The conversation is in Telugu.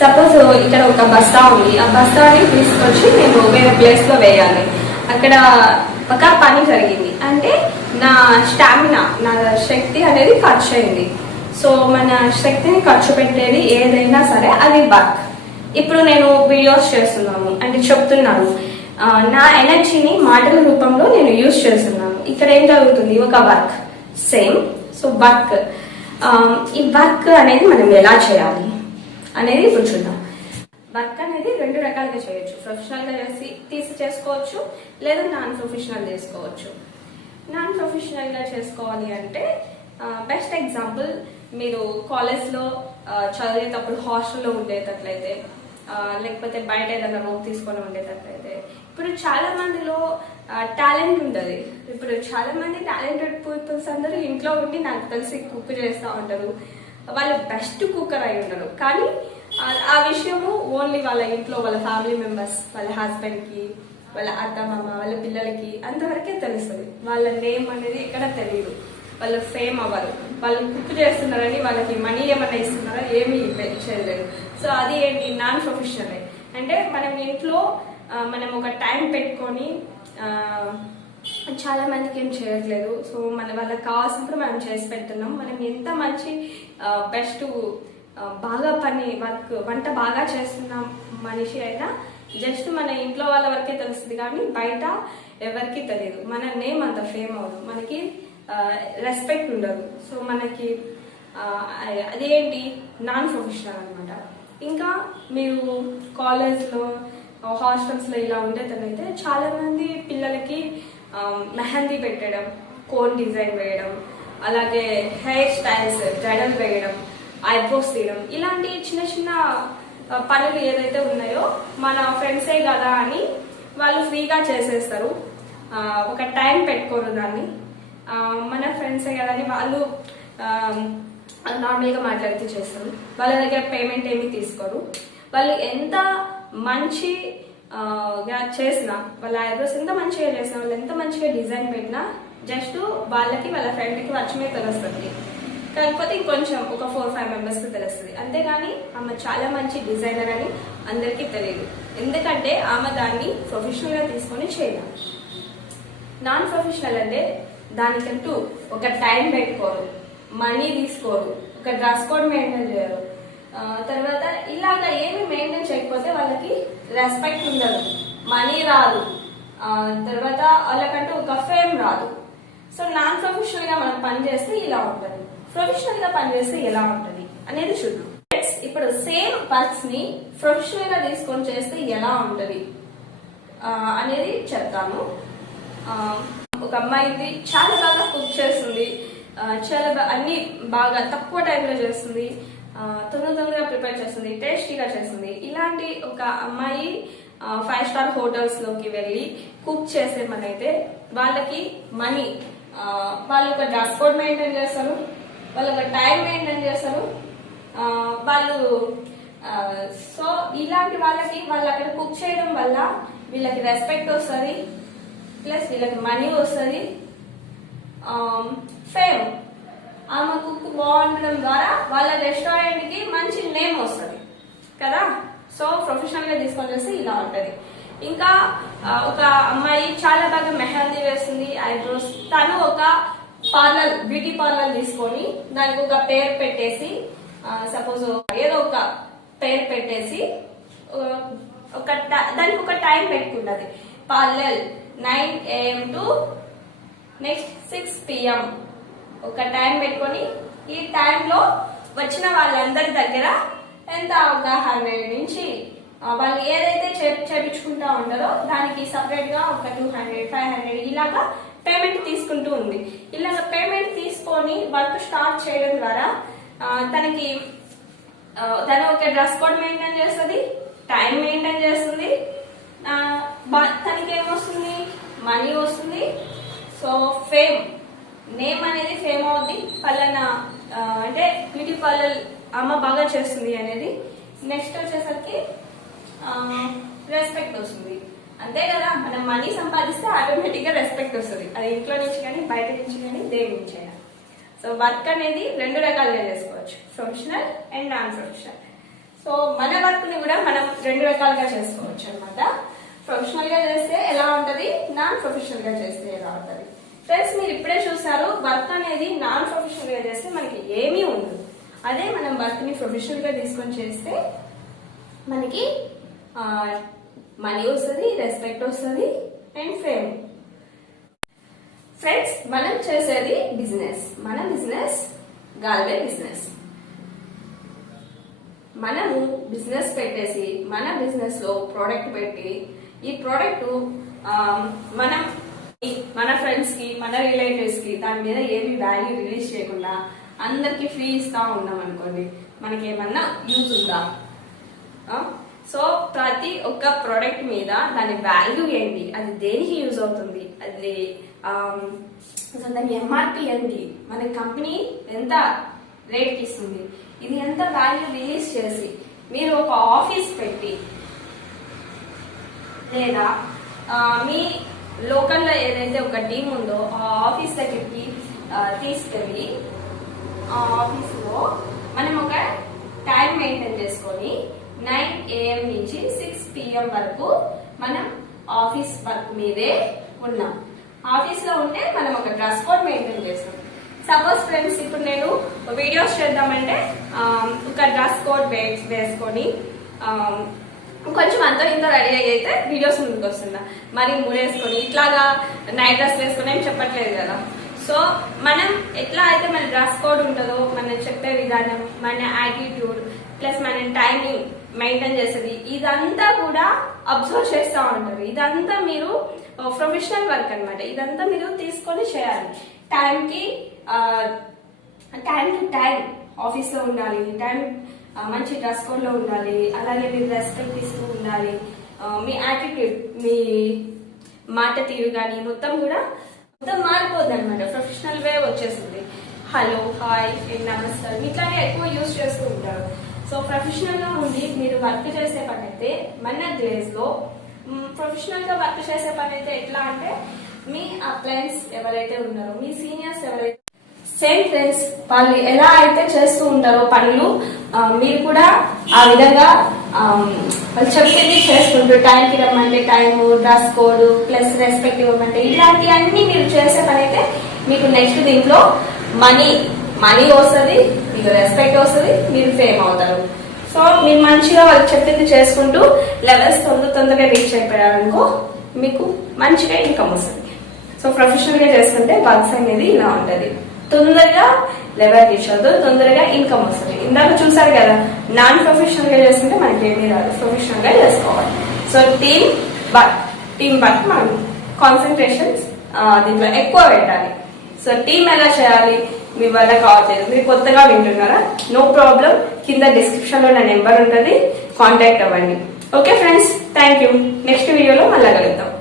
సపోజ్ ఇక్కడ ఒక బస్తా ఉంది, ఆ బస్తాని తీసుకొచ్చి నేను వేరే ప్లేస్లో వేయాలి. అక్కడ ఒక పని జరిగింది అంటే నా స్టామినా, నా శక్తి అనేది ఖర్చు అయింది. సో మన శక్తిని ఖర్చు పెట్టేది ఏదైనా సరే అది వర్క్. ఇప్పుడు నేను వీడియోస్ చేస్తున్నాను అంటే చెప్తున్నాను, నా ఎనర్జీని మాటల రూపంలో నేను యూజ్ చేస్తున్నాను. ఇక్కడ ఏం జరుగుతుంది, ఒక వర్క్ సేమ్. సో వర్క్, ఈ వర్క్ అనేది మనం ఎలా చేయాలి అనేది ఇప్పుడు చూద్దాం. వర్క్ అనేది రెండు రకాలుగా చేయొచ్చు. ప్రొఫెషనల్గా చేసుకోవచ్చు, లేదా నాన్ ప్రొఫెషనల్ చేసుకోవచ్చు. నాన్ ప్రొఫెషనల్గా చేసుకోవాలి అంటే బెస్ట్ ఎగ్జాంపుల్, మీరు కాలేజ్లో చదివేటప్పుడు హాస్టల్లో ఉండేటట్లయితే, లేకపోతే బయట ఏదైనా రూమ్ తీసుకొని ఉండేటట్లయితే, ఇప్పుడు చాలా మందిలో టాలెంట్ ఉంటుంది. ఇప్పుడు చాలా మంది టాలెంటెడ్ పీపుల్స్ అందరూ ఇంట్లో ఉండి నాకు తెలిసి కుక్ చేస్తూ ఉంటారు. వాళ్ళు బెస్ట్ కుక్కర్ అయి ఉండరు, కానీ ఆ విషయము ఓన్లీ వాళ్ళ ఇంట్లో వాళ్ళ ఫ్యామిలీ మెంబర్స్, వాళ్ళ హస్బెండ్కి, వాళ్ళ అత్త మామ, వాళ్ళ పిల్లలకి అంతవరకే తెలుస్తుంది. వాళ్ళ నేమ్ అనేది ఎక్కడ తెలియదు, వాళ్ళు ఫేమ్ అవ్వరు. వాళ్ళు కుక్ చేస్తున్నారని వాళ్ళకి మనీ ఏమన్నా ఇస్తున్నారా, ఏమీ చేయలేదు. సో అది ఏంటి, నాన్ ప్రొఫెషనల్. అంటే మనం ఇంట్లో మనం ఒక టైం పెట్టుకొని చాలా మందికి ఏం చేయట్లేదు. సో వాళ్ళకి కావాల్సినప్పుడు మనం చేసి పెడుతున్నాం. మనం ఎంత మంచి బెస్ట్ బాగా వంట బాగా చేస్తున్న మనిషి అయినా జస్ట్ మన ఇంట్లో వాళ్ళ వరకే తెలుస్తుంది, కానీ బయట ఎవరికి తెలియదు. మన నేమ్ అంత ఫేమ్ అవ్వదు, మనకి రెస్పెక్ట్ ఉండదు. సో మనకి అదేంటి, నాన్ ప్రొఫెషనల్ అనమాట. ఇంకా మీరు కాలేజ్లో, హాస్టల్స్లో ఇలా ఉండేటైతే చాలా మంది పిల్లలకి మెహందీ పెట్టడం, కోన్ డిజైన్ వేయడం, అలాగే హెయిర్ స్టైల్స్, జడలు వేయడం, ఐబ్రోస్ తీయడం, ఇలాంటి చిన్న చిన్న పనులు ఏదైతే ఉన్నాయో మన ఫ్రెండ్సే కదా అని వాళ్ళు ఫ్రీగా చేసేస్తారు. ఒక టైం పెట్టుకోరు దాన్ని. మన ఫ్రెండ్సే కదా అని వాళ్ళు నార్మల్గా మాట్లాడితే చేస్తారు. వాళ్ళ దగ్గర పేమెంట్ ఏమీ తీసుకోరు. వాళ్ళు ఎంత మంచి చేసినా, వాళ్ళ ఐబ్రోస్ ఎంత మంచిగా చేసినా, వాళ్ళు ఎంత మంచిగా డిజైన్ పెట్టినా జస్ట్ వాళ్ళకి వాళ్ళ ఫ్రెండ్కి వచ్చమే తెలుస్తుంది. కాకపోతే ఇంకొంచెం ఒక 4-5 మెంబర్స్కి తెలుస్తుంది. అంతేగాని ఆమె చాలా మంచి డిజైనర్ అని అందరికీ తెలియదు. ఎందుకంటే ఆమె దాన్ని ప్రొఫెషనల్గా తీసుకొని చేయాలి. నాన్ ప్రొఫెషనల్ అంటే దానికంటూ ఒక టైం పెట్టుకోరు, మనీ తీసుకోరు, ఒక డ్రెస్ కోడ్ మెయింటైన్ చేయరు. తర్వాత ఇలాగ ఏమి మెయింటైన్ చేయకపోతే వాళ్ళకి రెస్పెక్ట్ ఉండదు, మనీ రాదు, తర్వాత వాళ్ళకంటూ ఒక ఫేమ్ రాదు. సో నాన్ ప్రొఫెషనల్గా మనం పనిచేస్తే ఇలా ఉంటుంది, ప్రొఫెషనల్గా పనిచేస్తే ఎలా ఉంటుంది అనేది చూద్దాం. ఇప్పుడు సేమ్ వర్క్స్ ని ప్రొఫెషనల్ గా తీసుకొని చేస్తే ఎలా ఉంటుంది అనేది చెప్తాను. ఒక అమ్మాయి చాలా బాగా కుక్ చేస్తుంది, చాలా అన్ని బాగా తక్కువ టైంలో చేస్తుంది, తొందరగా ప్రిపేర్ చేస్తుంది, టేస్టీగా చేస్తుంది. ఇలాంటి ఒక అమ్మాయి 5 స్టార్ హోటల్స్ లోకి వెళ్ళి కుక్ చేసేమనైతే వాళ్ళకి మనీ, వాళ్ళు ఒక డ్రెస్ కోడ్ మెయింటైన్ చేస్తారు, వాళ్ళు ఒక టైం మెయింటైన్ చేస్తారు వాళ్ళు. సో ఇలాంటి వాళ్ళకి వాళ్ళు అక్కడ కుక్ చేయడం వల్ల వీళ్ళకి రెస్పెక్ట్ వస్తుంది, ప్లస్ వీళ్ళకి మనీ వస్తుంది, ఫేమ్. ఆమె కుక్ బాగుండడం ద్వారా వాళ్ళ రెస్టారెంట్ కి మంచి నేమ్ వస్తుంది కదా. సో ప్రొఫెషనల్ గా తీసుకొని చేస్తే ఇలా ఉంటది. ఇంకా ఒక అమ్మాయి చాలా బాగా మెహందీ వేస్తుంది, ఐబ్రోస్. తను ఒక పార్లర్, బ్యూటీ పార్లర్ తీసుకొని దానికి ఒక పేరు పెట్టేసి, సపోజ్ ఏదో ఒక పేరు పెట్టేసి దానికి ఒక టైం పెట్టుకున్నది. Parlour 9 AM to next 6 PM ఒక టైం పెట్టుకొని ఈ టైంలో వచ్చిన వాళ్ళందరి దగ్గర ఎంత ఒక 100 నుంచి వాళ్ళు ఏదైతే చేపించుకుంటా ఉంటారో దానికి సపరేట్ గా ఒక 200, 500 ఇలాగా పేమెంట్ తీసుకుంటూ ఉంది. ఇలాగ పేమెంట్ తీసుకొని వర్క్ స్టార్ట్ చేయడం ద్వారా తను ఒక డ్రెస్ కోడ్ మెయింటైన్ చేస్తుంది, టైం మెయింటైన్ చేస్తుంది, తనకి ఏమొస్తుంది, మనీ వస్తుంది. సో ఫేమ్, నేమ్ అనేది ఫేమ్ అవుద్ది. పలానా అంటే బ్యూటీ పార్లర్ అమ్మ బాగా చేస్తుంది అనేది. నెక్స్ట్ వచ్చేసరికి రెస్పెక్ట్ వస్తుంది. అంతే కదా, మనం మనీ సంపాదిస్తే ఆటోమేటిక్ గా రెస్పెక్ట్ వస్తుంది. అది ఇంట్లో నుంచి కానీ బయట నుంచి కానీ దేని నుంచి అయినా. సో వర్క్ అనేది రెండు రకాలుగా చేసుకోవచ్చు, professional and non professional. So so మన వర్క్ ని కూడా మనం రెండు రకాలుగా చేసుకోవచ్చు అనమాట. ప్రొఫెషనల్ గా చేస్తే ఎలా ఉంటది, నాన్ ప్రొఫెషనల్ గా చేస్తే ఎలా ఉంటది. ఫ్రెండ్స్ మీరు ఇప్పుడే చూసారు, వర్క్ అనేది నాన్ ప్రొఫెషనల్ గా చేస్తే మనకి ఏమీ ఉండదు. అదే మనం వర్క్ ని ప్రొఫెషనల్ గా తీసుకొని చేస్తే మనకి మనీ వస్తుంది, రెస్పెక్ట్ వస్తుంది అండ్ ఫేమ్. ఫ్రెండ్స్ మనం చేసేది బిజినెస్, మన బిజినెస్ గాల్వే బిజినెస్. మనము బిజినెస్ పెట్టేసి మన బిజినెస్ లో ప్రోడక్ట్ పెట్టి ఈ ప్రోడక్ట్ మనం మన ఫ్రెండ్స్ కి మన రిలేటివ్స్ కి దాని మీద ఏమి వాల్యూ రిలీజ్ చేయకుండా అందరికి ఫ్రీ ఇస్తా ఉన్నాం అనుకోండి, మనకేమన్నా యూజ్ ఉందా? సో ప్రతి ఒక్క ప్రోడక్ట్ మీద దాని వాల్యూ ఏంటి, అది దేనికి యూజ్ అవుతుంది, అది దాని ఎంఆర్పి ఏంటి, మన కంపెనీ ఎంత రేట్కి ఇస్తుంది, ఇది ఎంత వాల్యూ రిలీజ్ చేసి మీరు ఒక ఆఫీస్ పెట్టి లేదా మీ లోకల్లో ఏదైతే ఒక టీం ఉందో ఆ ఆఫీస్ దగ్గరికి తీసుకెళ్ళి ఆ ఆఫీసులో మనం ఒక టైం మెయింటైన్ చేసుకొని 9 AM నుంచి 6 PM వరకు మనం ఆఫీస్ వర్క్ మీదే ఉన్నాం. ఆఫీస్ లో ఉంటే మనం ఒక డ్రెస్ కోడ్ మెయింటైన్ చేస్తాం. సపోజ్ ఫ్రెండ్స్ ఇప్పుడు నేను వీడియోస్ చేద్దామంటే ఒక డ్రెస్ కోడ్ వేసుకొని కొంచెం అంతా ఇంత రెడీ అయితే వీడియోస్ ముందుకు వస్తుందా, మరి మూడేసుకొని ఇట్లాగా నైట్ డ్రెస్ వేసుకొని ఏం చెప్పట్లేదు కదా. సో మనం ఎట్లా అయితే మన డ్రెస్ కోడ్ ఉంటుందో, మనం చెప్పే విధానం, మన యాటిట్యూడ్ ప్లస్ మన టైమింగ్ మెయింటైన్ చేసేది, ఇదంతా కూడా అబ్జర్వ్ చేస్తూ ఉంటారు. ఇదంతా మీరు ప్రొఫెషనల్ వర్క్ అనమాట. ఇదంతా మీరు తీసుకొని చేయాలి. టైం టు టైం ఆఫీస్ లో ఉండాలి, టైం మంచి డ్రెస్ కోడ్ లో ఉండాలి, అలాగే మీరు రెస్పెక్ట్ ఇస్తూ ఉండాలి. మీ యాటిట్యూడ్, మీ మాట తీరు కానీ మొత్తం మారిపోద్ది అనమాట. ప్రొఫెషనల్ వే వచ్చేసింది. హలో, హాయ్, నమస్కారం ఇట్లానే ఎక్కువ యూజ్ చేస్తూ ఉంటారు. సో ప్రొఫెషనల్ గా ఉండి మీరు వర్క్ చేసే పని అయితే మన గ్లేజ్ లో ప్రొఫెషనల్ గా వర్క్ చేసే పని అయితే ఎట్లా అంటే మీ అప్లయన్స్ ఎవరైతే ఉన్నారో, మీ సీనియర్స్ ఎవరైతే సేమ్ ఫ్రెండ్స్ వాళ్ళు ఎలా అయితే చేస్తూ ఉంటారో పనులు, మీరు కూడా ఆ విధంగా వాళ్ళు చెప్పింది చేసుకుంటూ టైంకి రమ్మంటే time, dress code plus respect ఇవ్వమంటే ఇలాంటివన్నీ మీరు చేసే పని అయితే మీకు నెక్స్ట్ దీంట్లో మనీ వస్తుంది, మీకు రెస్పెక్ట్ వస్తుంది, మీరు ఫేమ్ అవుతారు. సో మీరు మంచిగా వాళ్ళు చెప్పింది చేసుకుంటూ లెవెల్స్ తొందరగా రీచ్ అయిపోయారనుకో మీకు మంచిగా ఇన్కమ్ వస్తుంది. సో ప్రొఫెషనల్ గా చేసుకుంటే వర్క్స్ అనేది ఇలా ఉంటుంది. తొందరగా లెవెల్ రీచ్ అవుతుంది, తొందరగా ఇన్కమ్ వస్తుంది. ఇందాక చూసారు కదా, నాన్ ప్రొఫెషనల్ గా చేసుకుంటే మనకి ఏమీ రాదు, ప్రొఫెషనల్ గా చేసుకోవాలి. సో టీమ్ వర్క్ మనం కాన్సన్ట్రేషన్స్ దీంట్లో ఎక్కువ పెట్టాలి. సో టీమ్ ఎలా చేయాలి, మీ వల్ల కావట్లేదు, మీరు కొత్తగా వింటున్నారా, నో ప్రాబ్లం, కింద డిస్క్రిప్షన్ లో నా నెంబర్ ఉంటుంది, కాంటాక్ట్ అవ్వండి. Okay friends, thank you. Next వీడియోలో మళ్ళీ కలుద్దాం.